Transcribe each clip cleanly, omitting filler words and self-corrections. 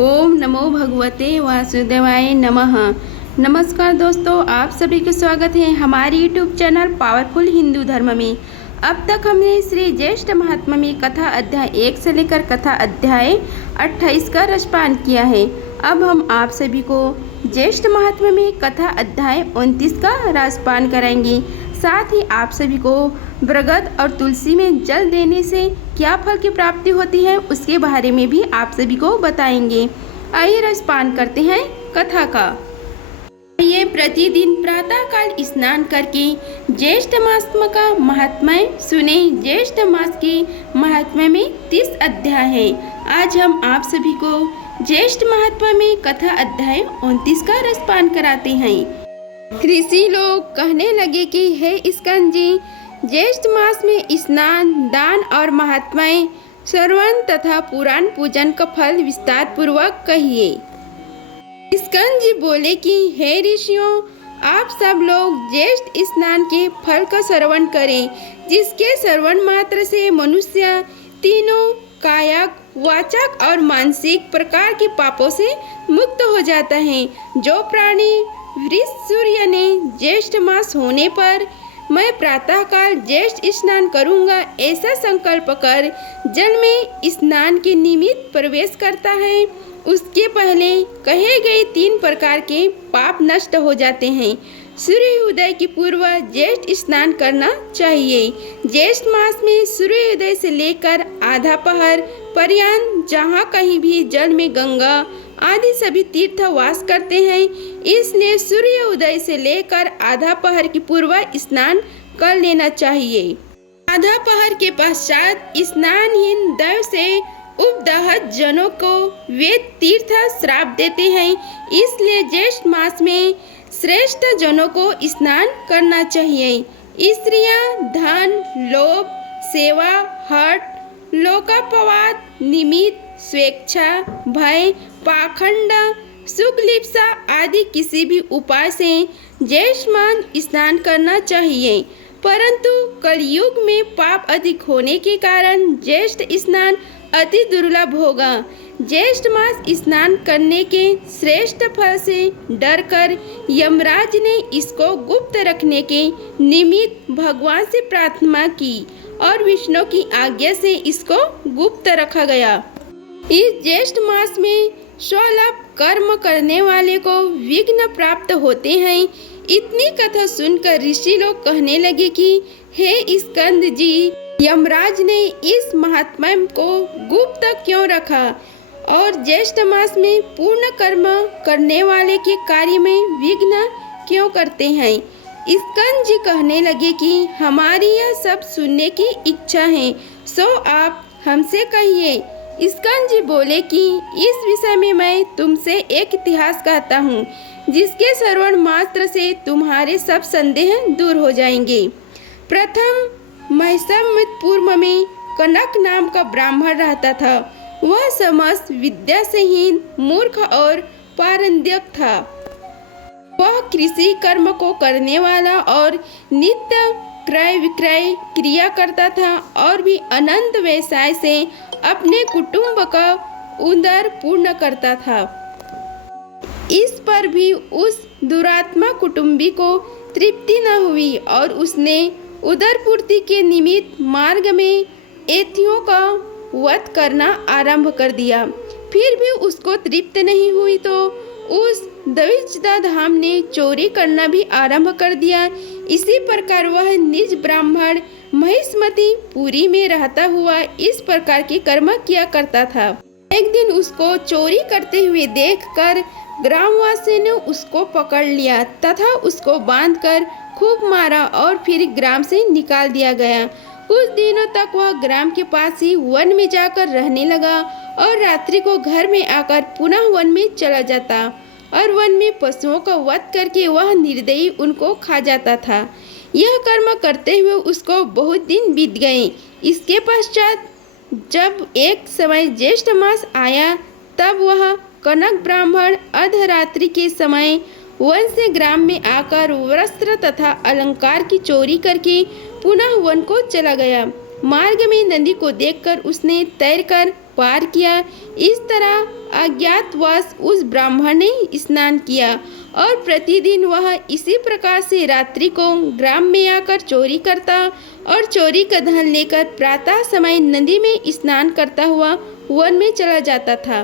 ओम नमो भगवते वासुदेवाय नमः। नमस्कार दोस्तों, आप सभी का स्वागत है हमारे यूट्यूब चैनल पावरफुल हिंदू धर्म में। अब तक हमने श्री ज्येष्ठ महात्मा में कथा अध्याय 1 से लेकर कथा अध्याय 28 का रसपान किया है। अब हम आप सभी को ज्येष्ठ महात्मा में कथा अध्याय 29 का रसपान कराएंगे। साथ ही आप सभी को बरगद और तुलसी में जल देने से क्या फल की प्राप्ति होती है उसके बारे में भी आप सभी को बताएंगे। आइए रसपान करते हैं कथा का। ये प्रतिदिन प्रातः काल स्नान करके ज्येष्ठ मास का महात्म्य सुने। ज्येष्ठ मास के महात्म्य में 30 अध्याय है। आज हम आप सभी को ज्येष्ठ महात्मा में कथा अध्याय 29 का रसपान कराते हैं। ऋषि लोग कहने लगे कि हे स्कंद जी, ज्येष्ठ मास में स्नान, दान और महात्म्य श्रवण तथा पुराण पूजन का फल विस्तार पूर्वक कहिए। स्कंद जी बोले कि हे ऋषियों, आप सब लोग ज्येष्ठ स्नान के फल का श्रवण करें, जिसके श्रवण मात्र से मनुष्य तीनों कायक, वाचक और मानसिक प्रकार के पापों से मुक्त हो जाता है। जो प्राणी वृष सूर्य ने ज्येष्ठ मास होने पर मैं प्रातःकाल ज्येष्ठ स्नान करूंगा ऐसा संकल्प कर जल में स्नान के निमित्त प्रवेश करता है, उसके पहले कहे गए 3 प्रकार के पाप नष्ट हो जाते हैं। सूर्योदय के पूर्व ज्येष्ठ स्नान करना चाहिए। ज्येष्ठ मास में सूर्योदय से लेकर आधा पहर पर्यंत जहाँ कहीं भी जल में गंगा आदि सभी तीर्थ वास करते हैं, इसलिए सूर्योदय से लेकर आधा पहर की पूर्व स्नान कर लेना चाहिए। आधा पहर के पश्चात स्नानहीन दैव से उपदहत जनों को वे तीर्थ श्राप देते हैं, इसलिए ज्येष्ठ मास में श्रेष्ठ जनों को स्नान करना चाहिए। स्त्रियां धन, लोभ, सेवा, हठ, लोकापवाद, निमित्त, स्वेच्छा, भय, पाखंड, सुखलिप्सा आदि किसी भी उपाय से ज्येष्ठ मास स्नान करना चाहिए। परंतु कलयुग में पाप अधिक होने के कारण ज्येष्ठ स्नान अति दुर्लभ होगा। ज्येष्ठ मास स्नान करने के श्रेष्ठ फल से डरकर यमराज ने इसको गुप्त रखने के निमित्त भगवान से प्रार्थना की और विष्णु की आज्ञा से इसको गुप्त रखा गया। इस ज्येष्ठ मास में स्वलाभ कर्म करने वाले को विघ्न प्राप्त होते हैं। इतनी कथा सुनकर ऋषि लोग कहने लगे कि हे स्कंद जी, यमराज ने इस महात्म्य को गुप्त क्यों रखा और ज्येष्ठ मास में पूर्ण कर्म करने वाले के कार्य में विघ्न क्यों करते हैं। स्कंद जी कहने लगे कि हमारी यह सब सुनने की इच्छा है, सो आप हमसे कहिए। स्कंद जी बोले कि इस विषय में मैं तुमसे एक इतिहास कहता हूँ, जिसके श्रवण मात्र से तुम्हारे सब संदेह दूर हो जाएंगे। प्रथम महिषमपुर में कनक नाम का ब्राह्मण रहता था। वह समस्त विद्या से हीन, मूर्ख और पारंगत था। वह कृषि कर्म को करने वाला और नित्य क्रय विक्रय क्रिया करता था और भी अनंत व्यवसाय से अपने कुटुंब का उदर पूर्ण करता था। इस पर भी उस दुरात्मा कुटुंबी को तृप्ति न हुई और उसने उदर पूर्ति के निमित्त मार्ग में एथियों का वध करना आरंभ कर दिया। फिर भी उसको तृप्त नहीं हुई तो उस द्विजदा धाम ने चोरी करना भी आरंभ कर दिया। इसी प्रकार वह निज ब्राह्मण महिष्मती पुरी में रहता हुआ इस प्रकार के कर्म किया करता था। एक दिन उसको चोरी करते हुए देखकर ग्रामवासी ने उसको पकड़ लिया तथा उसको बांधकर खूब मारा और फिर ग्राम से निकाल दिया गया। कुछ दिनों तक वह ग्राम के पास ही वन में जाकर रहने लगा और रात्रि को घर में आकर पुनः वन में चला जाता और वन में पशुओं का वध करके वह निर्दयी उनको खा जाता था। यह कर्म करते हुए उसको बहुत दिन बीत गए। इसके पश्चात जब एक समय ज्येष्ठ मास आया, तब वह कनक ब्राह्मण अर्धरात्रि के समय वन से ग्राम में आकर वस्त्र तथा अलंकार की चोरी करके पुनः वन को चला गया। मार्ग में नदी को देखकर उसने तैरकर पार किया। इस तरह अज्ञातवश उस ब्राह्मण ने स्नान किया और प्रतिदिन वह इसी प्रकार से रात्रि को ग्राम में आकर चोरी करता और चोरी का धन लेकर प्रातः समय नदी में स्नान करता हुआ वन में चला जाता था।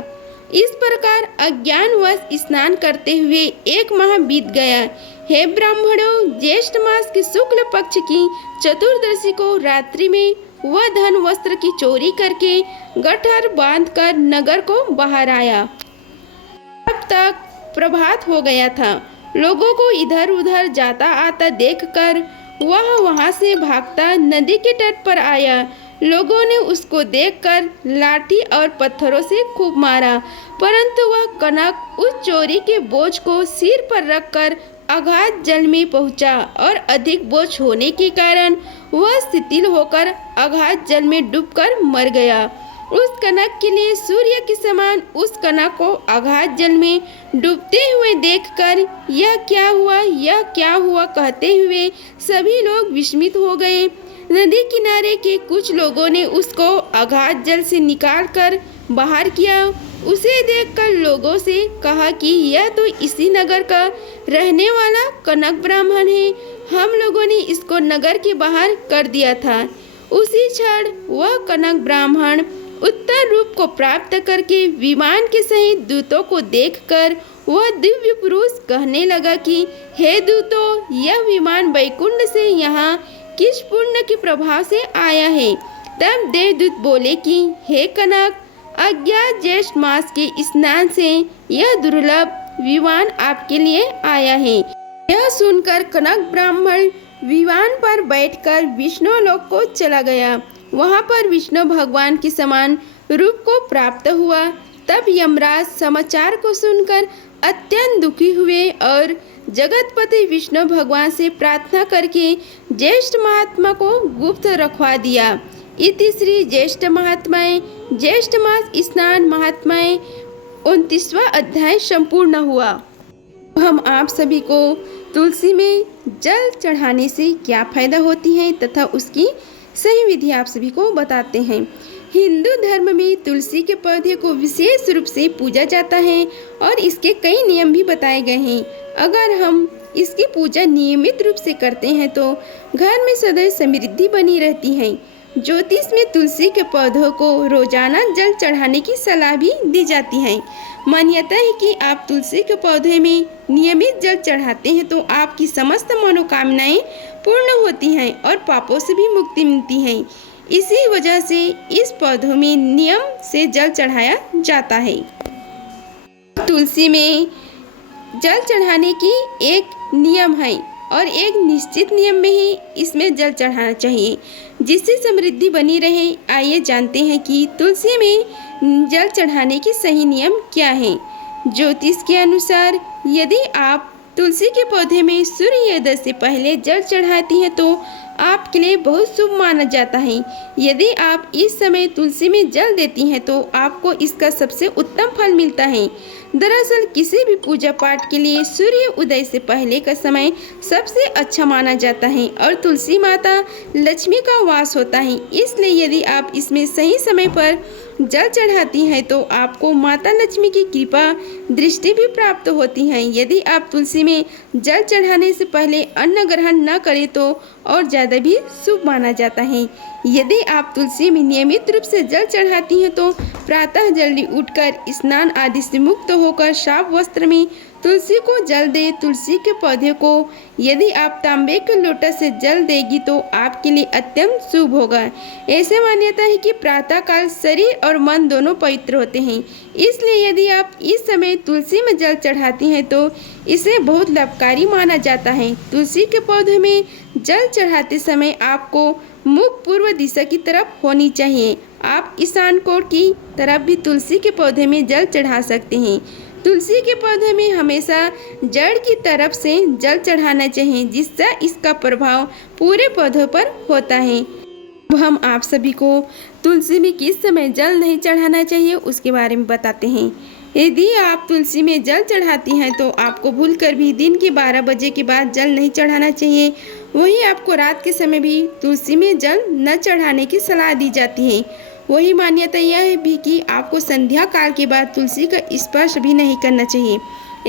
इस प्रकार अज्ञानवश स्नान करते हुए 1 माह बीत गया। हे ब्राह्मणों, ज्येष्ठ मास के शुक्ल पक्ष की चतुर्दशी को रात्रि में वह धन वस्त्र की चोरी करके गठर बांधकर नगर को बाहर आया। अब तक प्रभात हो गया था। लोगों को इधर उधर जाता आता देखकर वह वहां से भागता नदी के तट पर आया। लोगों ने उसको देखकर लाठी और पत्थरों से खूब मारा, परंतु वह कनक उस चोरी के बोझ को सिर पर रखकर अगाध जल में पहुंचा और अधिक बोझ होने के कारण वह शिथिल होकर अगाध जल में डूबकर मर गया। उस कनक के लिए सूर्य के समान उस कनक को अगाध जल में डूबते हुए देखकर यह क्या हुआ कहते हुए सभी लोग विस्मित हो गए। नदी किनारे के कुछ लोगों ने उसको अगाध जल से निकालकर बाहर किया। उसे देखकर लोगों से कहा कि यह तो इसी नगर का रहने वाला कनक ब्राह्मण है। हम लोगों ने इसको नगर के बाहर कर दिया था। उसी क्षण वह कनक ब्राह्मण उत्तर रूप को प्राप्त करके विमान के सहित दूतों को देखकर वह दिव्य पुरुष कहने लगा कि हे दूतों, यह विमान वैकुंठ से यहाँ किस पुण्य के प्रभाव से आया है। तब देवदूत बोले कि हे कनक, अज्ञात ज्येष्ठ मास के स्नान से यह दुर्लभ विमान आपके लिए आया है। यह सुनकर कनक ब्राह्मण विमान पर बैठकर विष्णु लोक को चला गया। वहां पर विष्णु भगवान के समान रूप को प्राप्त हुआ। तब यमराज समाचार को सुनकर अत्यंत दुखी हुए और जगतपति विष्णु भगवान से प्रार्थना करके ज्येष्ठ महात्मा को गुप्त रखवा दिया। इति श्री ज्येष्ठ महात्माएं ज्येष्ठ मास स्नान महात्माएं 29वां अध्याय संपूर्ण हुआ। हम आप सभी को तुलसी में जल चढ़ाने से क्या फायदा होती है तथा उसकी सही विधि आप सभी को बताते हैं। हिंदू धर्म में तुलसी के पौधे को विशेष रूप से पूजा जाता है और इसके कई नियम भी बताए गए हैं। अगर हम इसकी पूजा नियमित रूप से करते हैं तो घर में सदैव समृद्धि बनी रहती है। ज्योतिष में तुलसी के पौधों को रोजाना जल चढ़ाने की सलाह भी दी जाती है। मान्यता है कि आप तुलसी के पौधे में नियमित जल चढ़ाते हैं तो आपकी समस्त मनोकामनाएं पूर्ण होती हैं और पापों से भी मुक्ति मिलती है। इसी वजह से इस पौधों में नियम से जल चढ़ाया जाता है। तुलसी में जल चढ़ाने की एक नियम है और एक निश्चित नियम में ही इसमें जल चढ़ाना चाहिए जिससे समृद्धि बनी रहे। आइए जानते हैं कि तुलसी में जल चढ़ाने के सही नियम क्या हैं। ज्योतिष के अनुसार यदि आप तुलसी के पौधे में सूर्योदय से पहले जल चढ़ाती हैं तो आपके लिए बहुत शुभ माना जाता है। यदि आप इस समय तुलसी में जल देती हैं तो आपको इसका सबसे उत्तम फल मिलता है। दरअसल किसी भी पूजा पाठ के लिए सूर्य उदय से पहले का समय सबसे अच्छा माना जाता है और तुलसी माता लक्ष्मी का वास होता है। इसलिए यदि आप इसमें सही समय पर जल चढ़ाती हैं तो आपको माता लक्ष्मी की कृपा दृष्टि भी प्राप्त होती है। यदि आप तुलसी में जल चढ़ाने से पहले अन्न ग्रहण न करें तो और ज़्यादा भी शुभ माना जाता है। यदि आप तुलसी में नियमित रूप से जल चढ़ाती हैं तो प्रातः जल्दी उठकर स्नान आदि से मुक्त होकर साफ वस्त्र में तुलसी को जल दे। तुलसी के पौधे को यदि आप तांबे के लोटा से जल देगी तो आपके लिए अत्यंत शुभ होगा। ऐसे मान्यता है कि प्रातः काल शरीर और मन दोनों पवित्र होते हैं। इसलिए यदि आप इस समय तुलसी में जल चढ़ाती हैं तो इसे बहुत लाभकारी माना जाता है। तुलसी के पौधे में जल चढ़ाते समय आपको मुख पूर्व दिशा की तरफ होनी चाहिए। आप ईशान कोण की तरफ भी तुलसी के पौधे में जल चढ़ा सकते हैं। तुलसी के पौधे में हमेशा जड़ की तरफ से जल चढ़ाना चाहिए जिससे इसका प्रभाव पूरे पौधों पर होता है। अब हम आप सभी को तुलसी में किस समय जल नहीं चढ़ाना चाहिए उसके बारे में बताते हैं। यदि आप तुलसी में जल चढ़ाती हैं तो आपको भूलकर भी दिन के 12 बजे के बाद जल नहीं चढ़ाना चाहिए। वहीं आपको रात के समय भी तुलसी में जल न चढ़ाने की सलाह दी जाती है। वही मान्यता यह है भी कि आपको संध्या काल के बाद तुलसी का स्पर्श भी नहीं करना चाहिए।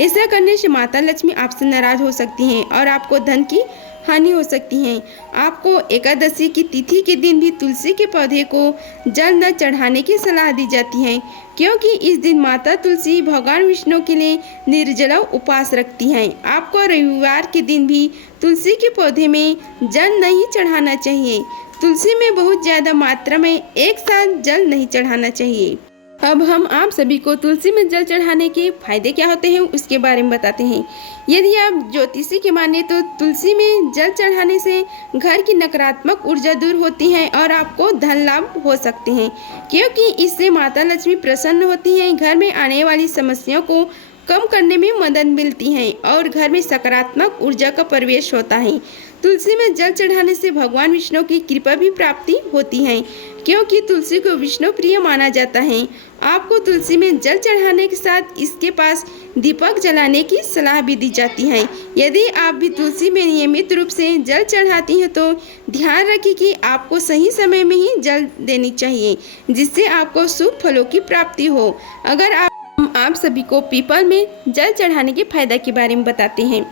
ऐसा करने से माता लक्ष्मी आपसे नाराज हो सकती हैं और आपको धन की हानि हो सकती है। आपको एकादशी की तिथि के दिन भी तुलसी के पौधे को जल न चढ़ाने की सलाह दी जाती है, क्योंकि इस दिन माता तुलसी भगवान विष्णु के लिए निर्जला उपवास रखती हैं। आपको रविवार के दिन भी तुलसी के पौधे में जल नहीं चढ़ाना चाहिए। तुलसी में बहुत ज़्यादा मात्रा में एक साथ जल नहीं चढ़ाना चाहिए। अब हम आप सभी को तुलसी में जल चढ़ाने के फायदे क्या होते हैं उसके बारे में बताते हैं। यदि आप ज्योतिषी के माने तो तुलसी में जल चढ़ाने से घर की नकारात्मक ऊर्जा दूर होती है और आपको धन लाभ हो सकते हैं, क्योंकि इससे माता लक्ष्मी प्रसन्न होती हैं। घर में आने वाली समस्याओं को कम करने में मदद मिलती है और घर में सकारात्मक ऊर्जा का प्रवेश होता है। तुलसी में जल चढ़ाने से भगवान विष्णु की कृपा भी प्राप्ति होती है, क्योंकि तुलसी को विष्णु प्रिय माना जाता है। आपको तुलसी में जल चढ़ाने के साथ इसके पास दीपक जलाने की सलाह भी दी जाती है। यदि आप भी तुलसी में नियमित रूप से जल चढ़ाती हैं तो ध्यान रखें कि आपको सही समय में ही जल देनी चाहिए, जिससे आपको शुभ फलों की प्राप्ति हो। अगर आप सभी को पीपल में जल चढ़ाने के फायदा के बारे में बताते हैं।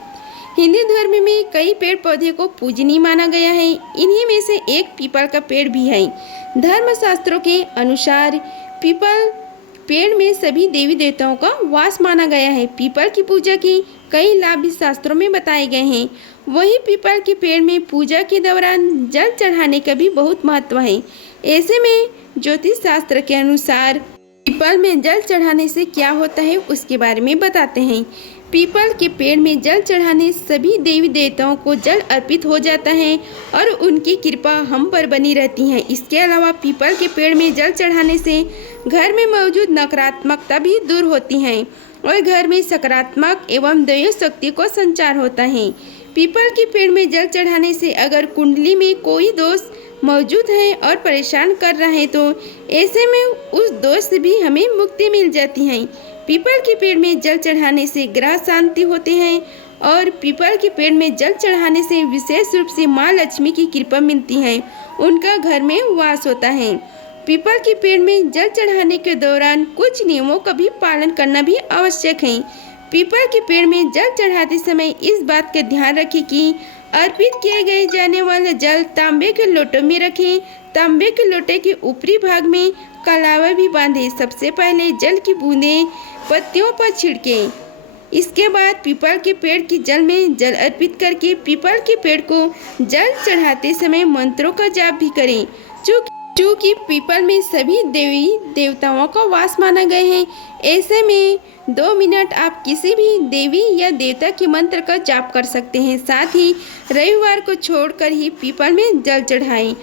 हिंदू धर्म में कई पेड़ पौधे को पूजनीय माना गया है। इन्हीं में से एक पीपल का पेड़ भी है। धर्मशास्त्रों के अनुसार पीपल पेड़ में सभी देवी देवताओं का वास माना गया है। पीपल की पूजा के कई लाभ भी शास्त्रों में बताए गए हैं। वहीं पीपल के पेड़ में पूजा के दौरान जल चढ़ाने का भी बहुत महत्व है। ऐसे में ज्योतिष शास्त्र के अनुसार पीपल में जल चढ़ाने से क्या होता है उसके बारे में बताते हैं। पीपल के पेड़ में जल चढ़ाने सभी देवी देवताओं को जल अर्पित हो जाता है और उनकी कृपा हम पर बनी रहती है। इसके अलावा पीपल के पेड़ में जल चढ़ाने से घर में मौजूद नकारात्मकता भी दूर होती है और घर में सकारात्मक एवं दैवी शक्ति को संचार होता है। पीपल के पेड़ में जल चढ़ाने से अगर कुंडली में कोई दोष मौजूद है और परेशान कर रहा है तो ऐसे में उस दोष से भी हमें मुक्ति मिल जाती है। पीपल के पेड़ में जल चढ़ाने से ग्रह शांति होते हैं और पीपल के पेड़ में जल चढ़ाने से विशेष रूप से माँ लक्ष्मी की कृपा मिलती है, उनका घर में वास होता है। पीपल के पेड़ में जल चढ़ाने के दौरान कुछ नियमों का भी पालन करना भी आवश्यक है। पीपल के पेड़ में जल चढ़ाते समय इस बात का ध्यान रखें कि अर्पित किए गए जाने वाला जल तांबे के लोटों में रखें। तांबे के लोटे के ऊपरी भाग में कलावा भी बांधें। सबसे पहले जल की बूंदें पत्तियों पर छिड़कें। इसके बाद पीपल के पेड़ की जल में जल अर्पित करके पीपल के पेड़ को जल चढ़ाते समय मंत्रों का जाप भी करें। चूँकि पीपल में सभी देवी देवताओं का वास माना गया है, ऐसे में 2 मिनट आप किसी भी देवी या देवता के मंत्र का जाप कर सकते हैं। साथ ही रविवार को छोड़कर ही पीपल में जल चढ़ाएं।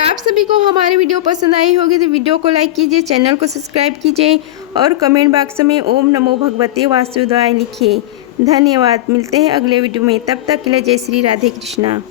आप सभी को हमारी वीडियो पसंद आई होगी तो वीडियो को लाइक कीजिए, चैनल को सब्सक्राइब कीजिए और कमेंट बॉक्स में ओम नमो भगवते वासुदेवाय लिखिए। धन्यवाद। मिलते हैं अगले वीडियो में, तब तक के लिए जय श्री राधे कृष्णा।